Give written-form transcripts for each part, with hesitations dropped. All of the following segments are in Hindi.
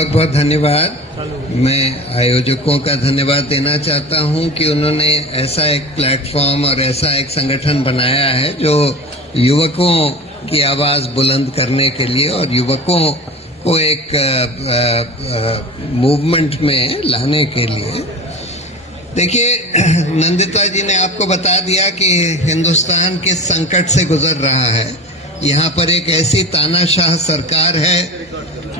बहुत बहुत धन्यवाद। मैं आयोजकों का धन्यवाद देना चाहता हूं कि उन्होंने ऐसा एक प्लेटफॉर्म और ऐसा एक संगठन बनाया है जो युवकों की आवाज बुलंद करने के लिए और युवकों को एक मूवमेंट में लाने के लिए। देखिए, नंदिता जी ने आपको बता दिया कि हिंदुस्तान किस संकट से गुजर रहा है। यहाँ पर एक ऐसी तानाशाह सरकार है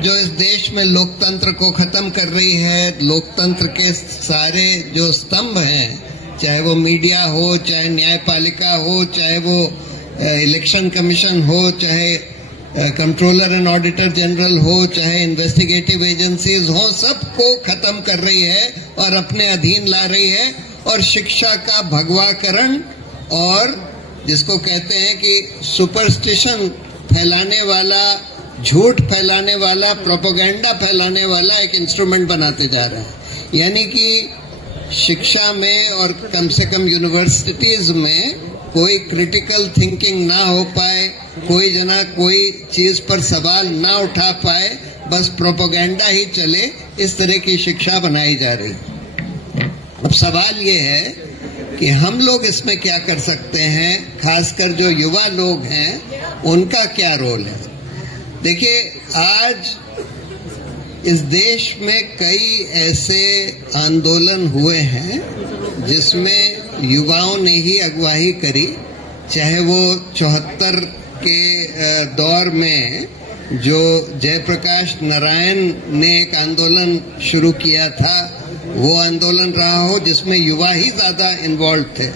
जो इस देश में लोकतंत्र को खत्म कर रही है। लोकतंत्र के सारे जो स्तंभ हैं, चाहे वो मीडिया हो, चाहे न्यायपालिका हो, चाहे वो इलेक्शन कमीशन हो, चाहे कंट्रोलर एंड ऑडिटर जनरल हो, चाहे इन्वेस्टिगेटिव एजेंसीज हो, सबको खत्म कर रही है और अपने अधीन ला रही है। और शिक्षा का भगवाकरण और जिसको कहते हैं कि सुपरस्टिशन फैलाने वाला, झूठ फैलाने वाला, प्रोपेगेंडा फैलाने वाला एक इंस्ट्रूमेंट बनाते जा रहे हैं। यानी कि शिक्षा में और कम से कम यूनिवर्सिटीज में कोई क्रिटिकल थिंकिंग ना हो पाए, कोई जना कोई चीज पर सवाल ना उठा पाए, बस प्रोपेगेंडा ही चले, इस तरह की शिक्षा बनाई जा रही है। अब सवाल ये है कि हम लोग इसमें क्या कर सकते हैं, खासकर जो युवा लोग हैं उनका क्या रोल है। देखिए, आज इस देश में कई ऐसे आंदोलन हुए हैं जिसमें युवाओं ने ही अगुवाई करी। चाहे वो 74 के दौर में जो जयप्रकाश नारायण ने एक आंदोलन शुरू किया था, वो आंदोलन रहा हो जिसमें युवा ही ज्यादा इन्वॉल्व थे,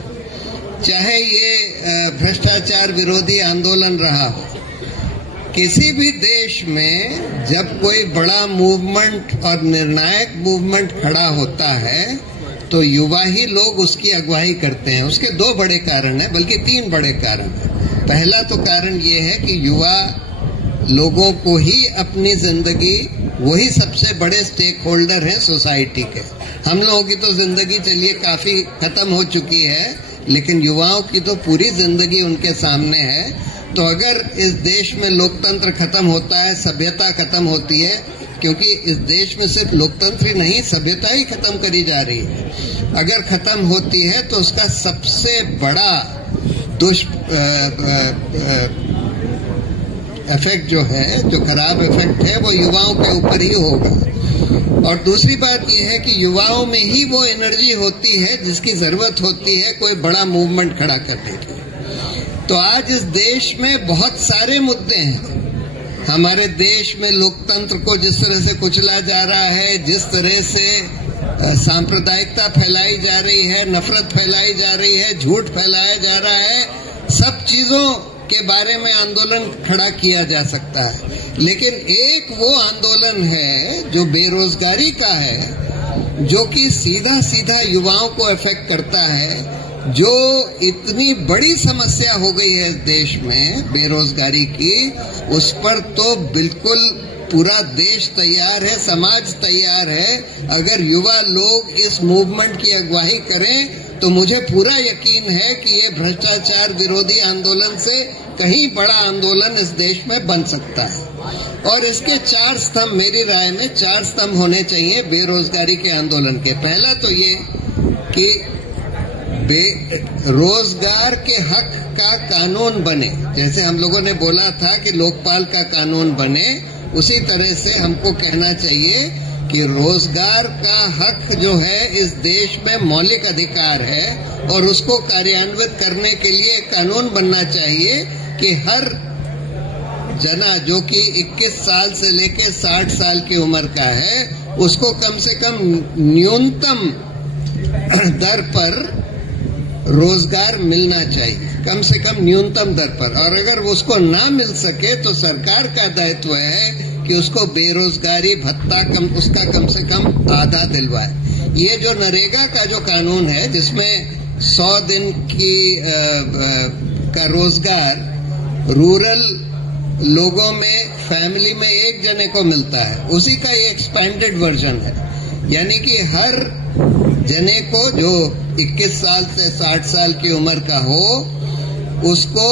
चाहे ये भ्रष्टाचार विरोधी आंदोलन रहा हो। किसी भी देश में जब कोई बड़ा मूवमेंट और निर्णायक मूवमेंट खड़ा होता है तो युवा ही लोग उसकी अगुवाई करते हैं। उसके 2 बड़े कारण हैं, बल्कि 3 बड़े कारण हैं। पहला तो कारण ये है कि युवा लोगों को ही अपनी जिंदगी, वही सबसे बड़े स्टेक होल्डर हैं सोसाइटी के। हम लोगों की तो जिंदगी चलिए काफी खत्म हो चुकी है, लेकिन युवाओं की तो पूरी जिंदगी उनके सामने है। तो अगर इस देश में लोकतंत्र खत्म होता है, सभ्यता खत्म होती है, क्योंकि इस देश में सिर्फ लोकतंत्र ही नहीं, सभ्यता ही खत्म करी जा रही है। अगर खत्म होती है तो उसका सबसे बड़ा इफेक्ट जो है, जो खराब इफेक्ट है, वो युवाओं के ऊपर ही होगा। और दूसरी बात यह है कि युवाओं में ही वो एनर्जी होती है जिसकी जरूरत होती है कोई बड़ा मूवमेंट खड़ा करने की। तो आज इस देश में बहुत सारे मुद्दे हैं। हमारे देश में लोकतंत्र को जिस तरह से कुचला जा रहा है, जिस तरह से सांप्रदायिकता फैलाई जा रही है, नफरत फैलाई जा रही है, झूठ फैलाया जा रहा है, सब चीजों के बारे में आंदोलन खड़ा किया जा सकता है। लेकिन एक वो आंदोलन है जो बेरोजगारी का है, जो कि सीधा सीधा युवाओं को अफेक्ट करता है, जो इतनी बड़ी समस्या हो गई है इस देश में बेरोजगारी की। उस पर तो बिल्कुल पूरा देश तैयार है, समाज तैयार है। अगर युवा लोग इस मूवमेंट की अगुवाई करें तो मुझे पूरा यकीन है कि ये भ्रष्टाचार विरोधी आंदोलन से कहीं बड़ा आंदोलन इस देश में बन सकता है। और इसके 4 स्तंभ, मेरी राय में 4 स्तंभ होने चाहिए बेरोजगारी के आंदोलन के। पहला तो ये कि रोजगार के हक का कानून बने। जैसे हम लोगों ने बोला था कि लोकपाल का कानून बने, उसी तरह से हमको कहना चाहिए कि रोजगार का हक जो है इस देश में मौलिक अधिकार है और उसको कार्यान्वित करने के लिए कानून बनना चाहिए कि हर जना जो कि 21 साल से लेकर 60 साल की उम्र का है, उसको कम से कम न्यूनतम दर पर रोजगार मिलना चाहिए, कम से कम न्यूनतम दर पर। और अगर उसको ना मिल सके तो सरकार का दायित्व है कि उसको बेरोजगारी भत्ता उसका कम से कम आधा दिलवाए। ये जो नरेगा का जो कानून है जिसमें 100 दिन का रोजगार रूरल लोगों में, फैमिली में एक जने को मिलता है, उसी का ये एक्सपेंडेड वर्जन है। यानी कि हर जने को जो 21 साल से 60 साल की उम्र का हो, उसको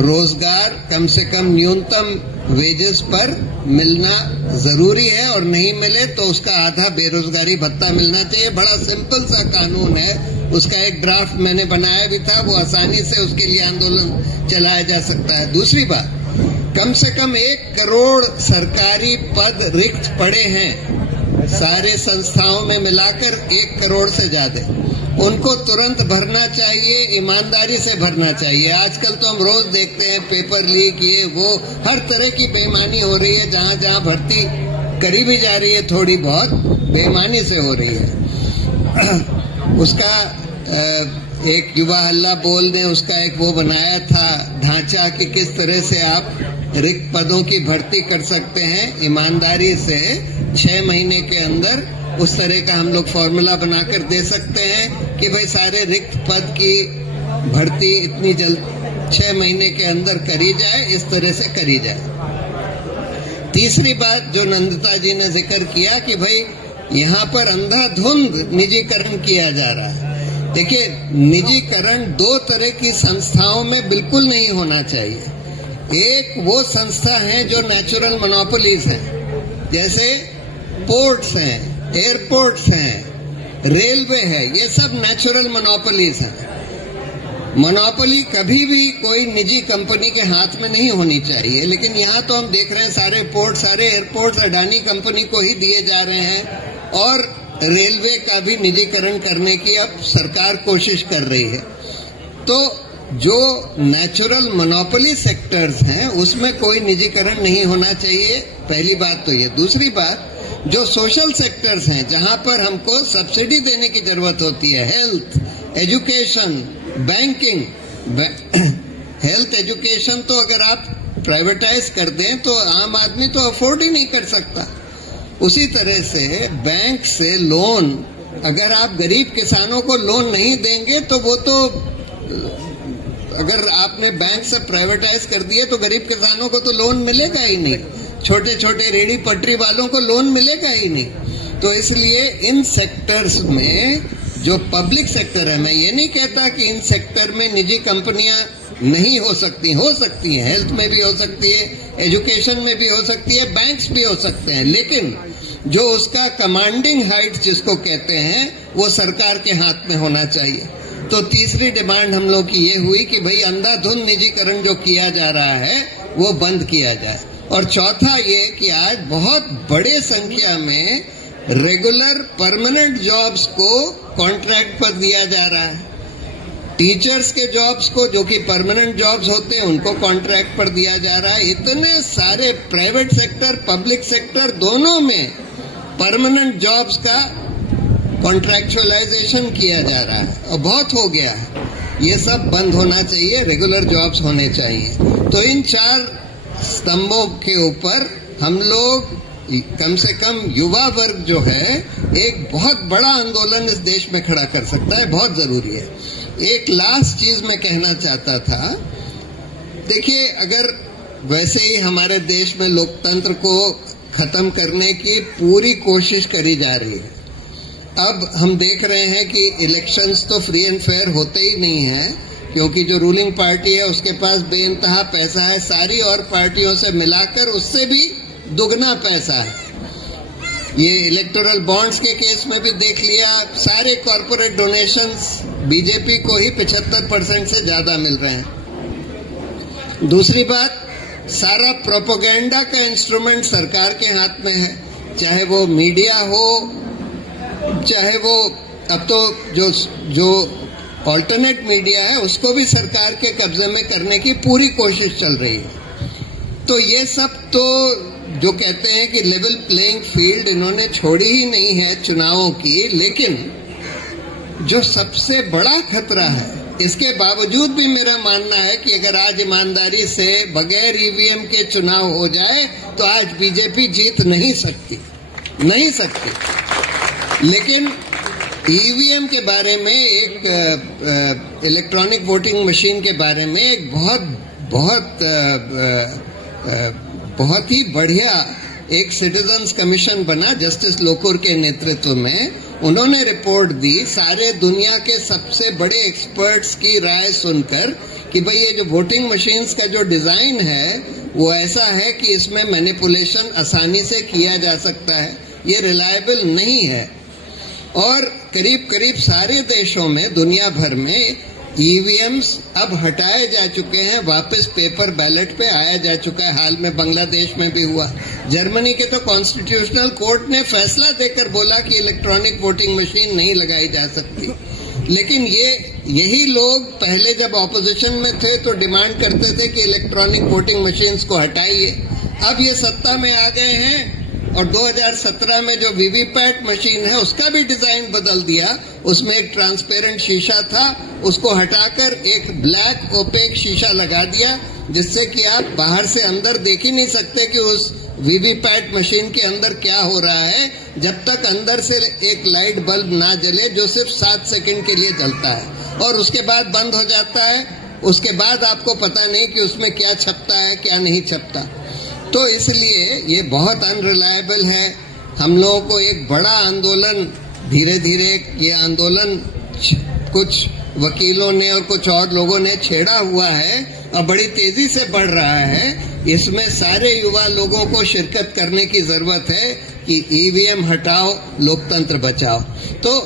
रोजगार कम से कम न्यूनतम वेजेस पर मिलना जरूरी है, और नहीं मिले तो उसका आधा बेरोजगारी भत्ता मिलना चाहिए। बड़ा सिंपल सा कानून है, उसका एक ड्राफ्ट मैंने बनाया भी था, वो आसानी से उसके लिए आंदोलन चलाया जा सकता है। दूसरी बात, कम से कम 1 करोड़ सरकारी पद रिक्त पड़े हैं, सारे संस्थाओं में मिलाकर 1 करोड़ से ज्यादा, उनको तुरंत भरना चाहिए, ईमानदारी से भरना चाहिए। आजकल तो हम रोज देखते हैं पेपर लीक, ये वो, हर तरह की बेईमानी हो रही है। जहां जहां भर्ती करी भी जा रही है, थोड़ी बहुत बेईमानी से हो रही है। उसका एक युवा हल्ला बोल ने उसका एक वो बनाया था ढांचा कि किस तरह से आप रिक्त पदों की भर्ती कर सकते हैं ईमानदारी से। 6 महीने के अंदर उस तरह का हम लोग फॉर्मूला बनाकर दे सकते हैं कि भाई सारे रिक्त पद की भर्ती इतनी जल्द 6 महीने के अंदर करी जाए, इस तरह से करी जाए। तीसरी बात जो नंदिता जी ने जिक्र किया कि भाई यहाँ पर अंधाधुंध निजीकरण किया जा रहा है। देखिए, निजीकरण 2 तरह की संस्थाओं में बिल्कुल नहीं होना चाहिए। एक वो संस्था है जो नेचुरल मोनोपोलीज हैं, जैसे पोर्ट्स हैं, एयरपोर्ट्स हैं, रेलवे है, ये सब नेचुरल मोनोपोलीज हैं। मोनोपोली कभी भी कोई निजी कंपनी के हाथ में नहीं होनी चाहिए, लेकिन यहाँ तो हम देख रहे हैं सारे पोर्ट, सारे एयरपोर्ट्स अडानी कंपनी को ही दिए जा रहे हैं, और रेलवे का भी निजीकरण करने की अब सरकार कोशिश कर रही है। तो जो नेचुरल मोनोपोली सेक्टर्स हैं उसमें कोई निजीकरण नहीं होना चाहिए, पहली बात तो ये। दूसरी बात, जो सोशल सेक्टर्स हैं जहां पर हमको सब्सिडी देने की जरूरत होती है, health, education, banking, health education तो अगर आप प्राइवेटाइज कर दें तो आम आदमी तो अफोर्ड ही नहीं कर सकता। उसी तरह से बैंक से लोन, अगर आप गरीब किसानों को लोन नहीं देंगे तो वो तो, अगर आपने बैंक से प्राइवेटाइज कर दिए तो गरीब किसानों को तो लोन मिलेगा ही नहीं, छोटे छोटे रेहड़ी पटरी वालों को लोन मिलेगा ही नहीं। तो इसलिए इन सेक्टर्स में जो पब्लिक सेक्टर है, मैं ये नहीं कहता कि इन सेक्टर में निजी कंपनियां नहीं हो सकती हैं, हेल्थ में भी हो सकती है, एजुकेशन में भी हो सकती है, बैंक्स भी हो सकते हैं, लेकिन जो उसका कमांडिंग हाइट जिसको कहते हैं वो सरकार के हाथ में होना चाहिए। तो तीसरी डिमांड हम लोग की ये हुई कि भाई अंधाधुंध निजीकरण जो किया जा रहा है वो बंद किया जाए। और चौथा ये कि आज बहुत बड़े संख्या में रेगुलर परमानेंट जॉब्स को कॉन्ट्रैक्ट पर दिया जा रहा है। टीचर्स के जॉब्स को, जो कि परमानेंट जॉब्स होते हैं, उनको कॉन्ट्रैक्ट पर दिया जा रहा है। इतने सारे प्राइवेट सेक्टर, पब्लिक सेक्टर दोनों में परमानेंट जॉब्स का कॉन्ट्रैक्चुअलाइजेशन किया जा रहा है और बहुत हो गया है। ये सब बंद होना चाहिए, रेगुलर जॉब्स होने चाहिए। तो इन 4 स्तंभों के ऊपर हम लोग, कम से कम युवा वर्ग जो है, एक बहुत बड़ा आंदोलन इस देश में खड़ा कर सकता है, बहुत जरूरी है। एक लास्ट चीज मैं कहना चाहता था, देखिए, अगर वैसे ही हमारे देश में लोकतंत्र को खत्म करने की पूरी कोशिश करी जा रही है, अब हम देख रहे हैं कि इलेक्शंस तो फ्री एंड फेयर होते ही नहीं है, क्योंकि जो रूलिंग पार्टी है उसके पास बेइंतहा पैसा है, सारी और पार्टियों से मिलाकर उससे भी दुगना पैसा है। ये इलेक्टोरल बॉन्ड्स के केस में भी देख लिया, सारे कॉर्पोरेट डोनेशंस बीजेपी को ही 75% से ज्यादा मिल रहे हैं। दूसरी बात, सारा प्रोपेगेंडा का इंस्ट्रूमेंट सरकार के हाथ में है, चाहे वो मीडिया हो, चाहे वो अब तो जो ऑल्टरनेट मीडिया है उसको भी सरकार के कब्जे में करने की पूरी कोशिश चल रही है। तो ये सब तो जो कहते हैं कि लेवल प्लेइंग फील्ड इन्होंने छोड़ी ही नहीं है चुनावों की, लेकिन जो सबसे बड़ा खतरा है, इसके बावजूद भी मेरा मानना है कि अगर आज ईमानदारी से बगैर ईवीएम के चुनाव हो जाए तो आज बीजेपी जीत नहीं सकती। लेकिन ईवीएम के बारे में, एक इलेक्ट्रॉनिक वोटिंग मशीन के बारे में एक बहुत ही बढ़िया एक सिटीजन्स कमीशन बना जस्टिस लोकुर के नेतृत्व में। उन्होंने रिपोर्ट दी सारे दुनिया के सबसे बड़े एक्सपर्ट्स की राय सुनकर कि भाई ये जो वोटिंग मशीन्स का जो डिजाइन है वो ऐसा है कि इसमें मैनिपुलेशन आसानी से किया जा सकता है, ये रिलायबल नहीं है। और करीब करीब सारे देशों में, दुनिया भर में ईवीएम्स अब हटाए जा चुके हैं, वापस पेपर बैलेट पे आया जा चुका है। हाल में बांग्लादेश में भी हुआ। जर्मनी के तो कॉन्स्टिट्यूशनल कोर्ट ने फैसला देकर बोला कि इलेक्ट्रॉनिक वोटिंग मशीन नहीं लगाई जा सकती। लेकिन यही लोग पहले जब ऑपोजिशन में थे तो डिमांड करते थे कि इलेक्ट्रॉनिक वोटिंग मशीन्स को हटाइए। अब ये सत्ता में आ गए हैं और 2017 में जो वीवीपैट मशीन है उसका भी डिजाइन बदल दिया। उसमें एक ट्रांसपेरेंट शीशा था, उसको हटाकर एक ब्लैक ओपेक शीशा लगा दिया, जिससे कि आप बाहर से अंदर देख ही नहीं सकते कि उस वीवीपैट मशीन के अंदर क्या हो रहा है, जब तक अंदर से एक लाइट बल्ब ना जले जो सिर्फ 7 सेकंड के लिए जलता है और उसके बाद बंद हो जाता है। उसके बाद आपको पता नहीं कि उसमें क्या छपता है, क्या नहीं छपता। तो इसलिए ये बहुत अनरिलायबल है। हम लोगों को एक बड़ा आंदोलन, धीरे धीरे ये आंदोलन कुछ वकीलों ने और कुछ और लोगों ने छेड़ा हुआ है और बड़ी तेजी से बढ़ रहा है। इसमें सारे युवा लोगों को शिरकत करने की जरूरत है कि ईवीएम हटाओ, लोकतंत्र बचाओ। तो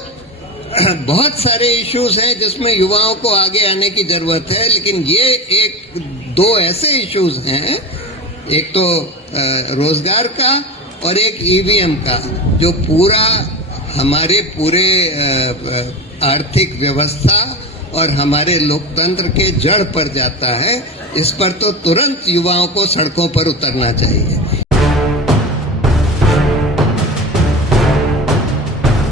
बहुत सारे इश्यूज हैं जिसमें युवाओं को आगे आने की जरूरत है, लेकिन ये एक दो ऐसे इश्यूज हैं, एक तो रोजगार का और एक ईवीएम का, जो पूरा हमारे पूरे आर्थिक व्यवस्था और हमारे लोकतंत्र के जड़ पर जाता है। इस पर तो तुरंत युवाओं को सड़कों पर उतरना चाहिए।